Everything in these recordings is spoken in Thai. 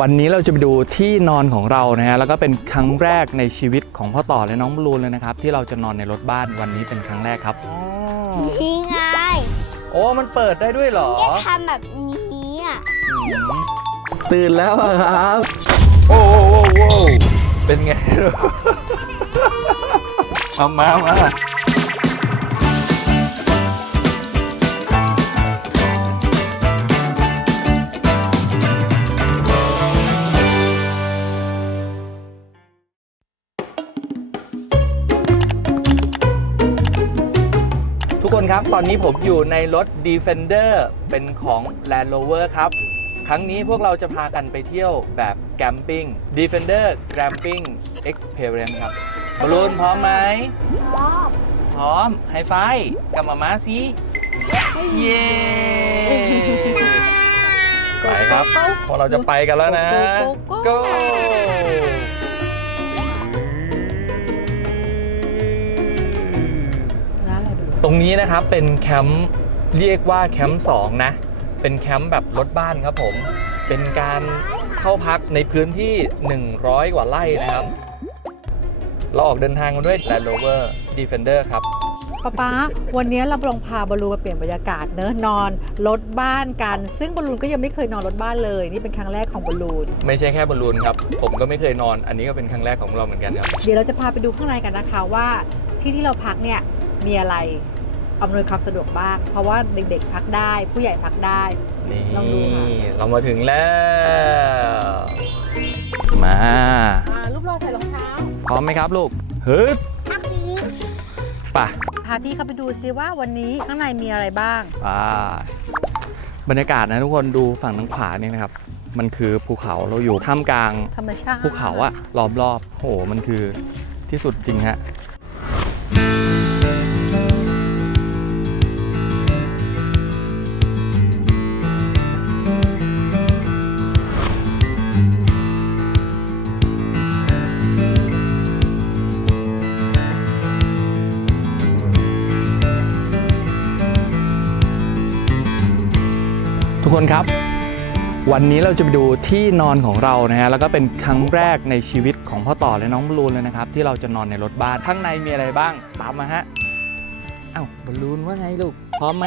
วันนี้เราจะไปดูที่นอนของเรานะฮะแล้วก็เป็นครั้งแรกในชีวิตของพ่อต่อและน้องบอลลูนเลยนะครับ ที่เราจะนอนในรถบ้านวันนี้เป็นครั้งแรกครับ นี่ไงโอ้มันเปิดได้ด้วยเหรอจะทำแบบนี้อะตื่นแล้วอะครับ โอ้โหโอ้โหโอ้โหเป็นไง เอามามาทุก คนครับ ตอนนี้ผมอยู่ในรถ Defender เป็นของ Land Rover ครับ ครั้งนี้พวกเราจะพากันไปเที่ยวแบบแกมปิ้ง Defender Glamping Experience ครับบอลลูนพร้อมไหม ชอบพร้อมไฮไฟว์กับมาม่าสิเย้ไปครับพวกเราจะไปกันแล้วนะ go ตรงนี้นะครับเป็นแคมป์เรียกว่าแคมป์2นะ เป็นแคมป์แบบรถบ้านครับผม เป็นการเข้าพักในพื้นที่ 100 กว่าไร่นะครับ เราออกเดินทางกันด้วย Land Rover Defender ครับป๊าป๊าวันนี้เราลองพาบอลลูนมาเปลี่ยนบรรยากาศเนอะนอนรถบ้านกัน ซึ่งบอลลูนก็ยังไม่เคยนอนรถบ้านเลย นี่เป็นครั้งแรกของบอลลูน ไม่ใช่แค่บอลลูนครับ ผมก็ไม่เคยนอน อันนี้ก็เป็นครั้งแรกของเราเหมือนกันครับ เดี๋ยวเราจะพาไปดูข้างในกันนะคะว่าที่ที่เราพักเนี่ย มีอะไรอำนวยความสะดวกบ้าง เพราะว่าเด็กๆพักได้ ผู้ใหญ่พักได้ นี่ลองดูค่ะ เรามาถึงแล้ว มาอ่ารูปรอใส่รองเท้า พร้อมไหมครับลูกฮึบอันนี้ไป่ะพาพี่เข้าไปดูซิว่าวันนี้ข้างในมีอะไรบ้าง ป่บรรยากาศนะทุกคนดูฝั่งทางขวานี่นะครับ มันคือภูเขาเราอยู่ท่ามกลางธรรมชาติภูเขาอะล้อมรอบโอ้โหมันคือที่สุดจริงฮะ ทุกคนครับ วันนี้เราจะไปดูที่นอนของเรานะฮะแล้วก็เป็นครั้งแรกในชีวิตของพ่อต่อและน้องบอลูนเลยนะครับ ที่เราจะนอนในรถบ้านข้างในมีอะไรบ้างตามมาฮะเอ้าบอลลูนว่าไงลูกพร้อมไหม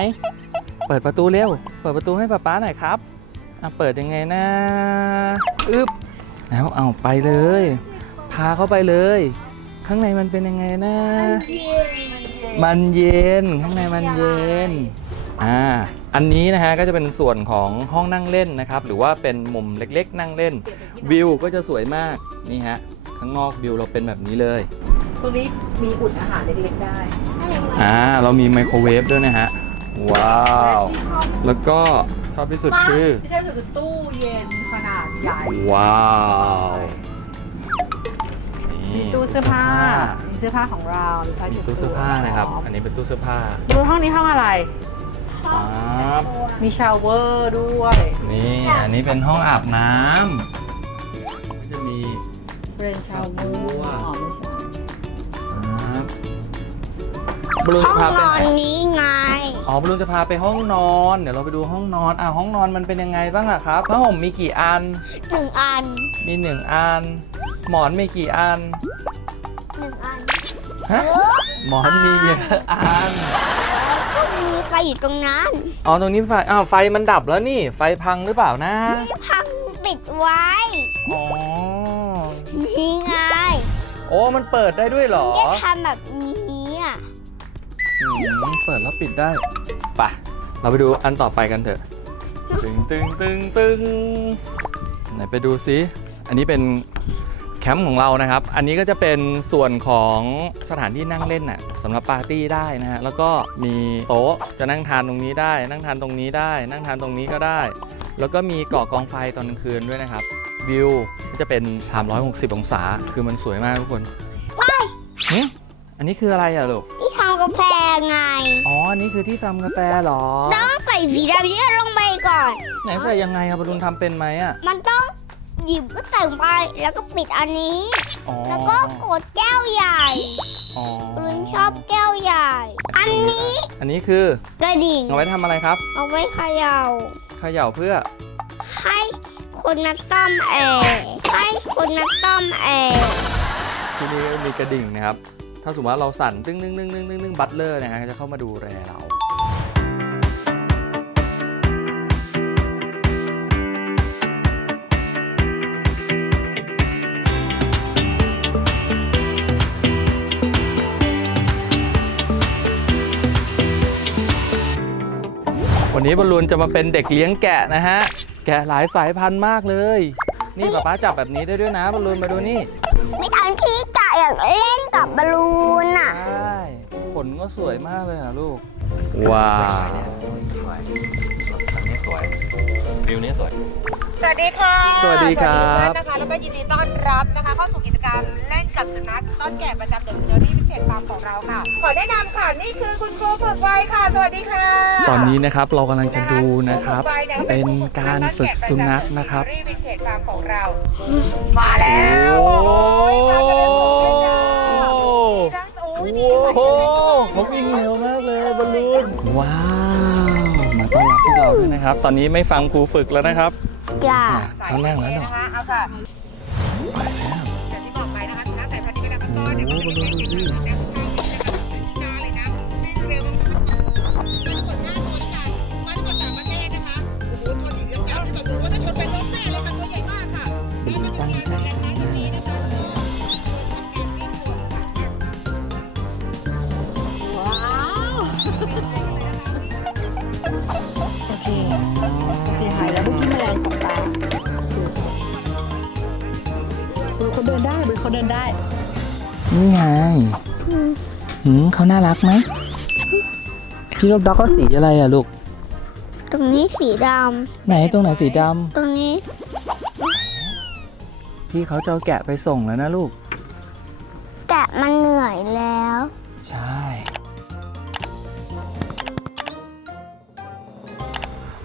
เปิดประตูเร็ว เปิดประตูให้ป๊าป๊าหน่อยครับอะเปิดยังไงนะอึ๊บแล้วเอาไปเลย พาเข้าไปเลย ข้างในมันเป็นยังไงนะ มันเย็น ข้างในมันเย็น อ่าอันนี้นะฮะก็จะเป็นส่วนของห้องนั่งเล่นนะครับ หรือว่าเป็นมุมเล็กๆ นั่งเล่น วิวก็จะสวยมากนี่ฮะข้างนอกวิวเราเป็นแบบนี้เลยตรงนี้มีอุ่นอาหารเล็กๆได้อ่าเรามีไมโครเวฟด้วยนะฮะว้าว แล้วก็ชอบที่สุดคือที่ใช่สุดคือตู้เย็นขนาดใหญ่ว้าวนี่ตู้เสื้อผ้ามีเสื้อผ้าของเรามีผ้ามีเช็ดตู้เสื้อผ้านะครับ อันนี้เป็นตู้เสื้อผ้าดูห้องนี้ห้องอะไร ครับมีชาวเวอร์ด้วย นี่อันนี้เป็นห้องอาบน้ำก็จะมี เป็นชาวเวอร์อ๋อไม่ใช่ครับบอลลูนห้องจะพานไปอไหนนนี้ไง อ๋อบอลลูนจะพาไปห้องนอน เดี๋ยวเราไปดูห้องนอนอ่าห้องนอนมันเป็นยังไงบ้างอะครับผ้าห่มมีกี่อัน หนึ่งอัน มีหนึ่งอัน หมอนมีกี่อันหนึ่งอันฮะหมอนมีเยอะอันก็ มีไฟอยู่ตรงนั้นอ๋อตรงนี้ไฟอ้าวไฟมันดับแล้วนี่ ไฟพังหรือเปล่านะพังปิดไว้ อ๋อนี่ไงโอ้มันเปิดได้ด้วยเหรอจะทำแบบนี้อะอืมเปิดแล้วปิดได้ไปะเราไปดูอันต่อไปกันเถอะตึงตึงตึงตึงไหนไปดูซิอันนี้เป็น แคมป์ของเรานะครับ อันนี้ก็จะเป็นส่วนของสถานที่นั่งเล่นน่ะสำหรับปาร์ตี้ได้นะฮะ แล้วก็มีโต๊ะจะนั่งทานตรงนี้ได้ นั่งทานตรงนี้ได้ นั่งทานตรงนี้ก็ได้ แล้วก็มีก่อกองไฟตอนกลางคืนด้วยนะครับ วิวก็จะเป็น 360 องศา คือมันสวยมากทุกคนหึอันนี้คืออะไรอะลูกที่ทำกาแฟไง อ๋อ อันนี้คือที่ฟาร์มกาแฟเหรอ ต้องใส่สีดำเยอะลงไปก่อน ไหนใส่ยังไงครับบอลลูนทำเป็นไหมอะมันต้อง หยิบก็ใส่ลงไปแล้วก็ปิดอันนี้ อ๋อแล้วก็กดแก้วใหญ่อ๋อลุนชอบแก้วใหญ่ อันนี้อันนี้คือกระดิ่งเอาไว้ทำอะไรครับเอาไว้เขย่าเขย่าเพื่อ ให้คคนมาซ่อมแอร์ให้คนมาซ่อมแอร์ที่นี่ก็มีกระดิ่งนะครับ ถ้าสมมติว่าเราสั่นตึ้งนึงนึงนึงนึงนึงบัตเลอร์เนี่ยฮะก็จะเข้ามาดูแลเรา วันนี้บอลลูนจะมาเป็นเด็กเลี้ยงแกะนะฮะ แกะหลายสายพันธุ์มากเลย นี่ป๊าป๊าจับแบบนี้ได้ด้วยนะบอลลูนมาดูนี่ ไม่ทันที่จะอยากเล่นกับบอลลูนอะ ใช่ขนก็สวยมากเลยอะลูก ว้าวสวยอันนี้สวย วิวนี้สวย สวัสดีค่ะสวัสดีครับ สวัสดีทุกท่านนะคะ แล้วก็ยินดีต้อนรับนะคะ เข้าสู่กิจกรรมเล่นกับสุนัขต้อนแก่ประจำเดอะเจอรี่วิเทจฟาร์มของเราค่ะ ขอแนะนำค่ะ นี่คือคุณครูฝึกวัยค่ะ สวัสดีค่ะตอนนี้นะครับเรากำลังจะดูนะครับคฝึกวัยะะเป็นการฝึกสุนัขนะครับเจอรี่วิเทจฟาร์มของเรา มาแล้วโอ้ยมากันเป็นฝูงเลยจ้าโหทั้งโอ้ยโอ้นี่โหเขาวิ่งเร็วมากเลยบอลลูนว้าวมา ต้อนรับพวกเราด้วยนะครับ ตอนนี้ไม่ฟังครูฝึกแล้วนะครับจ้าเขานั่งแล้วเนาะนะคะเอาค่ะอย่างที่บอกไปนะคะสุนัขสายพันธุ์นี้เวลามันต้อนเนี่ยมันจะไม่ใช่เสียง เขาน่ารักไหมพี่ลูกด็อกก็สีอะไรอะลูก ตรงนี้สีดไหนตรงไหนสีดำตรงนี้ำพี่เขาจะเอาแกะไปส่งแล้วนะลูก แกะมันเหนื่อยแล้ว ใช่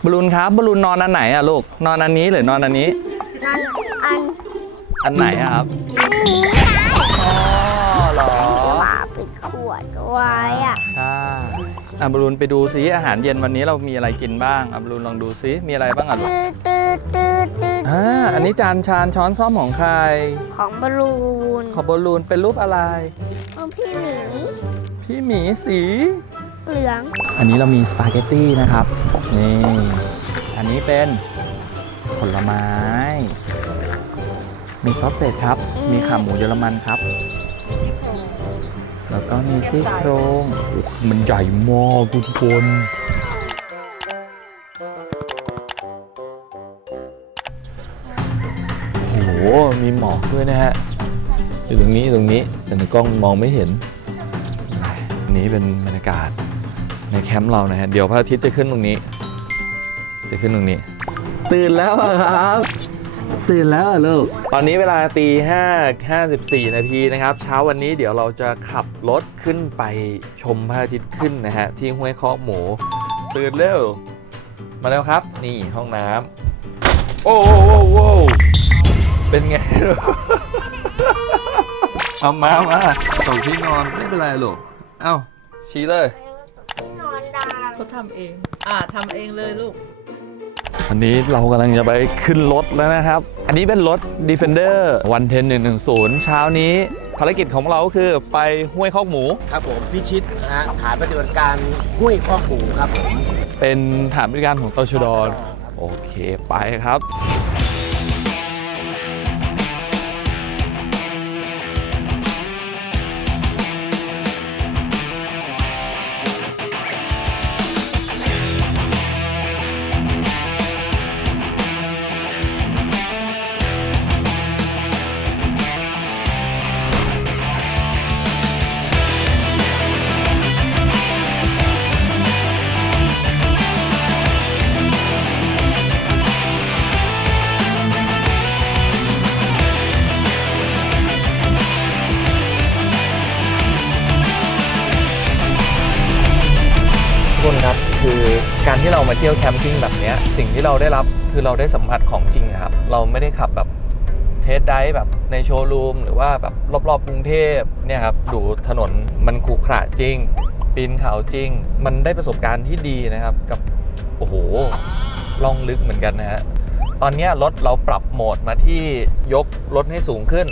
บอลลูนครับบอลลูนนอนอันไหนอะลูก นอนอันนี้หรือนอนอันนี้ นั่นอันอันไหนอะครับ อันนี้ ไว้อะใช่อะบอลลูนไปดูซิอาหารเย็นวันนี้เรามีอะไรกินบ้างอะบอลลูนลองดูซิมีอะไรบ้างอะลูกตืดตืดตืดตืดอ่าอันนี้จานชานช้อนซ่อมของใครของบอลลูนของบอลลูนเป็นรูปอะไรของพี่หมีพี่หมีสีเหลือง อันนี้เรามีสปาเกตตี้นะครับนี่อันนี้เป็นผลไม้ มีซอสเศษครับ มีขาหมูเยอรมันครับแล้ว ก็มีซี่โครงโอ้โหมันใหญ่มากทุกคนโอ้โห มีหมอกด้วยนะฮะ อยู่ตรงนี้ตรงนี้แต่ในกล้องมองไม่เห็นอันนี้เป็นบรรยากาศในแคมป์เรานะฮะ เดี๋ยวพระอาทิตย์จะขึ้นตรงนี้ จะขึ้นตรงนี้ ตื่นแล้วอะครับ ตื่นแล้วอะลูก ตอนนี้เวลาตีห้าห้าสิบสี่นาทีนะครับ เช้าวันนี้เดี๋ยวเราจะขับรถขึ้นไปชมพระอาทิตย์ขึ้นนะฮะ ที่ห้วยคอกหมู ตื่นเร็ว มาแล้วครับ นี่ห้องน้ำโอ้โหโอ้โหเป็นไงลูกเอามามาส่งที่นอนไม่เป็นไรลูก เอ้าชี้เลย นอนดาวเขาทำเอง อ่าทำเองเลยลูก อันนี้เรากำลังจะไปขึ้นรถแล้วนะครับ อันนี้เป็นรถ Defender 10110 เช้านี้ภารกิจของเราก็คือไปห้วยคอกหมู ครับผมพิชิตนะฮะฐานปฏิบัติการห้วยข้อปูครับผม เป็นฐานบริการของตชดโอเคไปครับ เรามาเที่ยวแคมปิ้งแบบนี้สิ่งที่เราได้รับคือเราได้สัมผัสของจริงครับ เราไม่ได้ขับแบบเทสไดฟ์แบบในโชว์รูมหรือว่าแบบรอบๆกรุงเทพเนี่ยครับดูถนนมันขรุขระจริง ปีนเขาจริง มันได้ประสบการณ์ที่ดีนะครับกับโอ้โหล่องลึกเหมือนกันนะฮะตอนนี้รถเราปรับโหมดมาที่ยกรถให้สูงขึ้น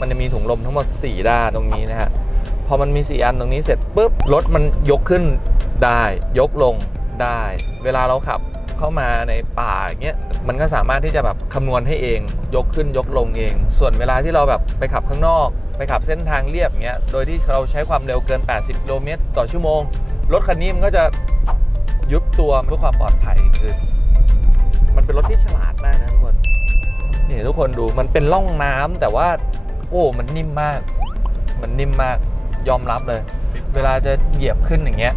มันจะมีถุงลมทั้งหมด 4 ด้านตรงนี้นะฮะพอมันมี 4 อันตรงนี้เสร็จปุ๊บรถมันยกขึ้นได้ยกลง ได้ เวลาเราขับเข้ามาในป่าอย่างเงี้ยมันก็สามารถที่จะแบบคำนวณให้เอง ยกขึ้นยกลงเอง ส่วนเวลาที่เราแบบไปขับข้างนอก ไปขับเส้นทางเรียบอย่างเงี้ยโดยที่เราใช้ความเร็วเกิน 80กิโลเมตรต่อชั่วโมงรถคันนี้มันก็จะยุบตัวเพื่อความปลอดภัยคือมันเป็นรถที่ฉลาดมากนะทุกคนนี่ทุกคนดูมันเป็นร่องน้ำแต่ว่า โอ้มันนิ่มมาก มันนิ่มมากยอมรับเลย เวลาจะเหยียบขึ้นอย่างเงี้ย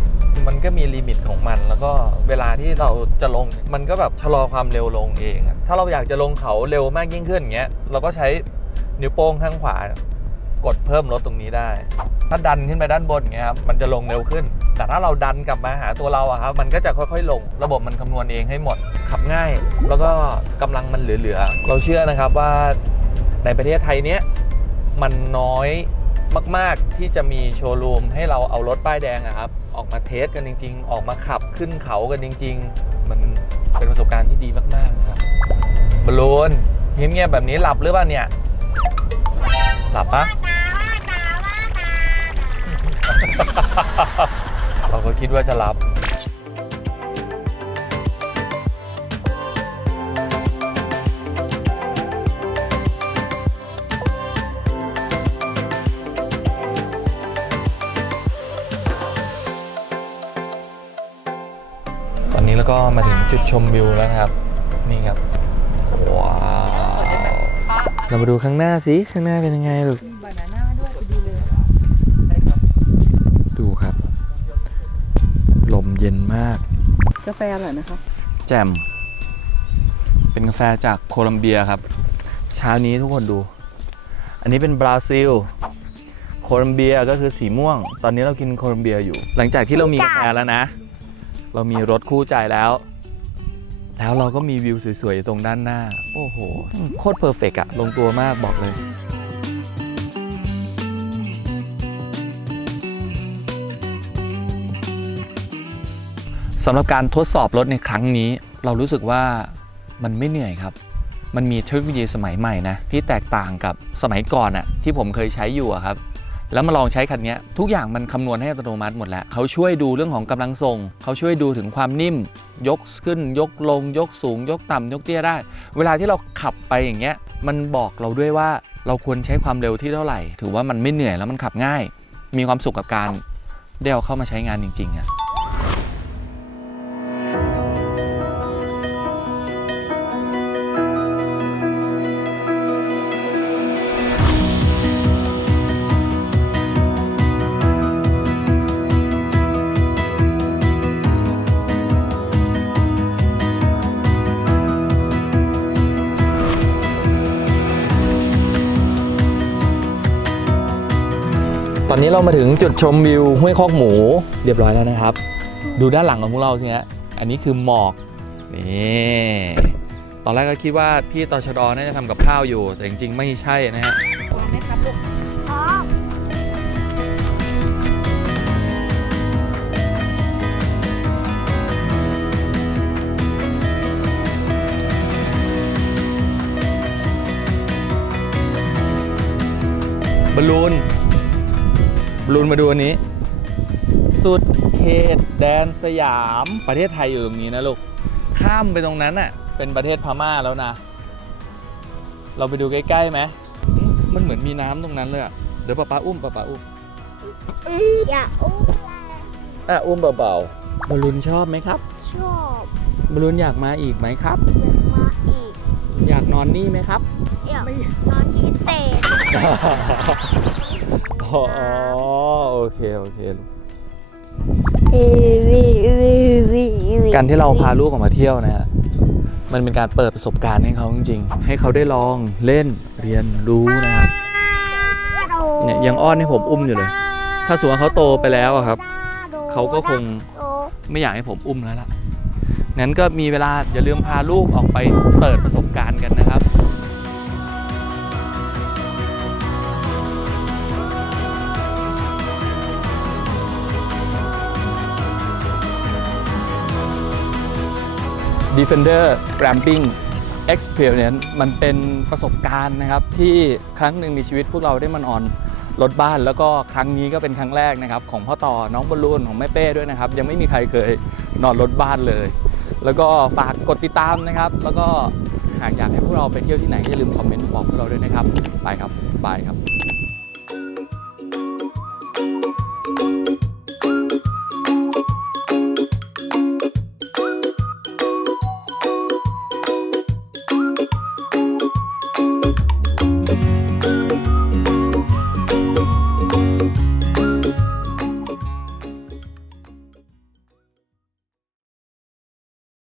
มันก็มีลิมิตของมัน แล้วก็เวลาที่เราจะลงมันก็แบบชะลอความเร็วลงเองอะถ้าเราอยากจะลงเขาเร็วมากยิ่งขึ้นอย่างเงี้ยเราก็ใช้นิ้วโป้งข้างขวากดเพิ่มรถตรงนี้ได้ ถ้าดันขึ้นไปด้านบนอย่างเงี้ยครับมันจะลงเร็วขึ้น แต่ถ้าเราดันกลับมาหาตัวเราอะครับมันก็จะค่อยๆ ลง ระบบมันคำนวณเองให้หมดขับง่าย แล้วก็กำลังมันเหลือๆเราเชื่อนะครับว่าในประเทศไทยเนี้ยมันน้อยมาก ๆ ที่จะมีโชว์รูมให้เราเอารถป้ายแดงอะครับ ออกมาเทสกันจริง ๆ ออกมาขับขึ้นเขากันจริง ๆ มันเป็นประสบการณ์ที่ดีมากๆนะครับบอลลูนเงียบๆแบบนี้หลับหรือเปล่าเนี่ย หลับปะเราก็คิดว่าจะหลับ ก็มาถึงจุดชมวิวแล้วนะครับ นี่ครับ ว้าว เรามาดูข้างหน้าสิ ข้างหน้าเป็นยังไงลูกมีบานาน่าด้วยไปดูเลยดูครับ ลมเย็นมาก กาแฟอร่อยนะคะ แจมเป็นกาแฟจากโคลัมเบียครับ เช้านี้ทุกคนดู อันนี้เป็นบราซิล โคลัมเบียก็คือสีม่วง ตอนนี้เรากินโคลัมเบียอยู่ หลังจากที่เรามีกาแฟแล้วนะ เรามีรถคู่ใจแล้ว แล้วเราก็มีวิวสวยๆอยู่ตรงด้านหน้า โอ้โห โคตรเพอร์เฟกอะลงตัวมากบอกเลยสำหรับการทดสอบรถในครั้งนี้ เรารู้สึกว่ามันไม่เหนื่อยครับ มันมีเทคโนโลยีสมัยใหม่นะที่แตกต่างกับสมัยก่อนอะที่ผมเคยใช้อยู่ครับ แล้วมาลองใช้คันนี้ทุกอย่างมันคำนวณให้อัตโนมัติหมดแล้วเขาช่วยดูเรื่องของกำลังส่งเขาช่วยดูถึงความนิ่ม ยกขึ้น ยกลง ยกสูง ยกต่ำยกเตี้ยได้ เวลาที่เราขับไปอย่างเงี้ยมันบอกเราด้วยว่าเราควรใช้ความเร็วที่เท่าไหร่ ถือว่ามันไม่เหนื่อยแล้วมันขับง่าย มีความสุขกับการได้เอาเข้ามาใช้งานจริงๆอะ ตอนนี้เรามาถึงจุดชมวิวห้วยคอกหมูเรียบร้อยแล้วนะครับ ดูด้านหลังของพวกเราสิฮะอันนี้คือหมอกนี่ตอนแรกก็คิดว่าพี่ตชดน่าจะทำกับข้าวอยู่ แต่จริงๆ ไม่ใช่นะฮะพร้อมไหมครับลูกอ๋อบอลลูน บอลลูนมาดูอันนี้ สุดเขตแดนสยาม ประเทศไทยอยู่ตรงนี้นะลูก ข้ามไปตรงนั้นน่ะ เป็นประเทศพม่าแล้วนะ เราไปดูใกล้ๆไหมอืมมันเหมือนมีน้ำตรงนั้นเลยอะเดี๋ยวป้าป้าอุ้มป้าป้าอุ้มอย่าอุ้มแรงอะอุ้มเบาๆบอลลูนชอบไหมครับ ชอบบอลลูนอยากมาอีกไหมครับเดินมาอีก อยากนอนนี่ไหมครับ อยากนอนที่เตะอ๋อ โอเค โอเคลูกการที่เราพาลูกออกมาเที่ยวนะฮะ มันเป็นการเปิดประสบการณ์ให้เขาจริงๆ ให้เขาได้ลองเล่นเรียนรู้นะครับ เนี่ยยังอ้อนให้ผมอุ้มอยู่เลย ถ้าสมมติว่าเขาโตไปแล้วอะครับ เขาก็คงไม่อยากให้ผมอุ้มแล้วล่ะ งั้นก็มีเวลาอย่าลืมพาลูกออกไปเปิดประสบการณ์กันนะครับ Defender Glamping experience มันเป็นประสบการณ์นะครับ ที่ครั้งหนึ่งในชีวิตพวกเราได้มานอนรถบ้านแล้วก็ครั้งนี้ก็เป็นครั้งแรกนะครับของพ่อต่อน้องบอลลูนของแม่เป้ด้วยนะครับ ยังไม่มีใครเคยนอนรถบ้านเลย แล้วก็ฝากกดติดตามนะครับ แล้วก็หากอยากให้พวกเราไปเที่ยวที่ไหนก็อย่าลืมคอมเมนต์บอกพวกเราด้วยนะครับ ไปครับบายครับ